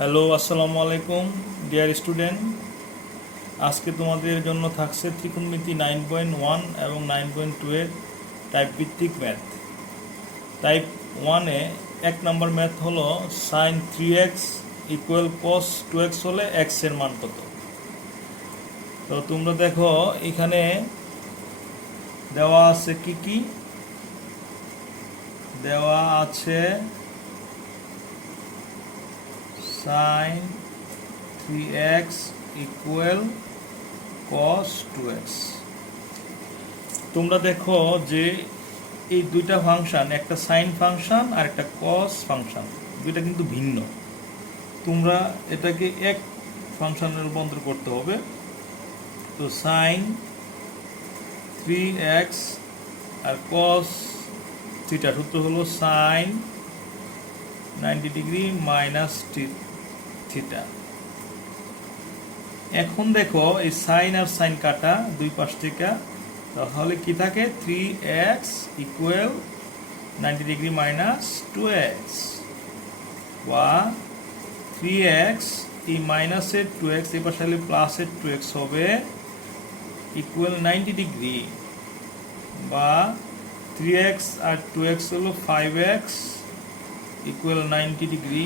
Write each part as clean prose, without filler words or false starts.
Hello, আসসালামু আলাইকুম dear student. আজকে তোমাদের জন্য থাকছে ত্রিকোণমিতি 9.1 এবং 9.2 এর টাইপ ভিত্তিক ম্যাথ। টাইপ 1-এ 1 নম্বর ম্যাথ হলো sine 3x equal cos 2x হলে x এর মান কত। তো তোমরা দেখো এখানে দেওয়া আছে কি দেওয়া আছে sign 3x equal cos 2x। তোমরা দেখো যে এই দুইটা ফাংশন, একটা সাইন ফাংশন আর একটা কস ফাংশন, দুইটা কিন্তু ভিন্ন। তোমরা এটাকে এক ফাংশনে রূপান্তর করতে হবে। তো সাইন 3x আর কস থিটা সূত্র হলো সাইন 90 ডিগ্রি মাইনাস থিটা। এখন দেখো এই সাইন আর সাইন কাটা দুই পাশ থেকে, তাহলে কি থাকে 3x equal 90 degree minus 2x, বা 3x এই মাইনাসের 2x এই পাশে হলে প্লাসের 2x হবে ইকুয়াল 90 ডিগ্রি, বা 3x আর 2x হলো 5x ইকুয়াল 90 ডিগ্রি,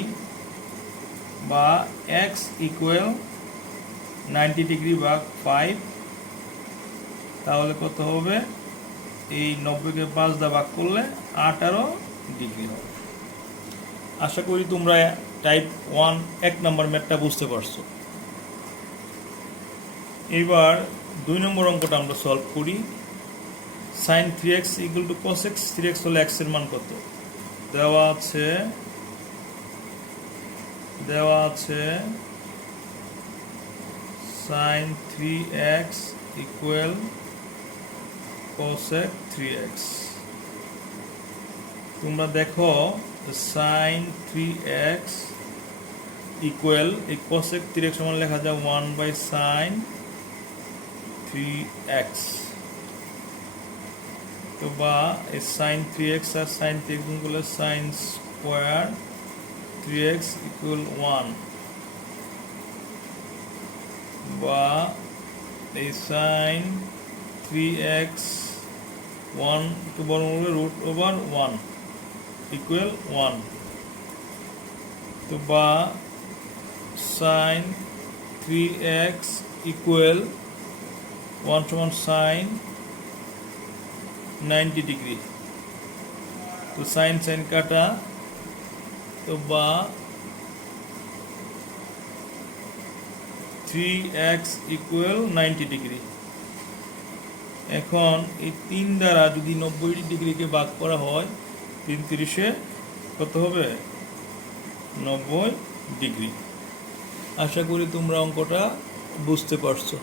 বা x ইকুয়াল 90 ডিগ্রি ভাগ 5, তাহলে কত হবে? এই 90-কে 5 দিয়ে ভাগ করলে 18 ডিগ্রি হবে। আশা করি তোমরা টাইপ 1 1 নম্বর ম্যাথটা বুঝতে পারছো। এবার 2 নম্বর অঙ্কটা আমরা সলভ করি। Sine 3x equal to cos x, 3x হলে x এর মান কত দেওয়া আছে sign 3x equal cosec 3x। তোমরা দেখো সাইন 3x ইকুয়াল এই cosec 3x সমান লেখা যায় 1/sin 3x। তো বা এই সাইন 3x আর সাইন 3x গুণ করলে সাইন স্কোয়ার 3x ইকুয়াল 1, বা এই সাইন 3x 1 কে বর্গমূল রুট ওভার 1 ইকুয়াল 1। তো বা সাইন 3x ইকুয়াল 1 সমান সাইন 90 ডিগ্রি। তো সাইন সাইন কাটা, তো বা 3x ইকুয়াল 90 ডিগ্রি। এখন এই 3 দ্বারা যদি 90 ডিগ্রিকে ভাগ করা হয় 3 30-এ কত হবে? 90 ডিগ্রি। আশা করি তোমরা অঙ্কটা বুঝতে পারছো।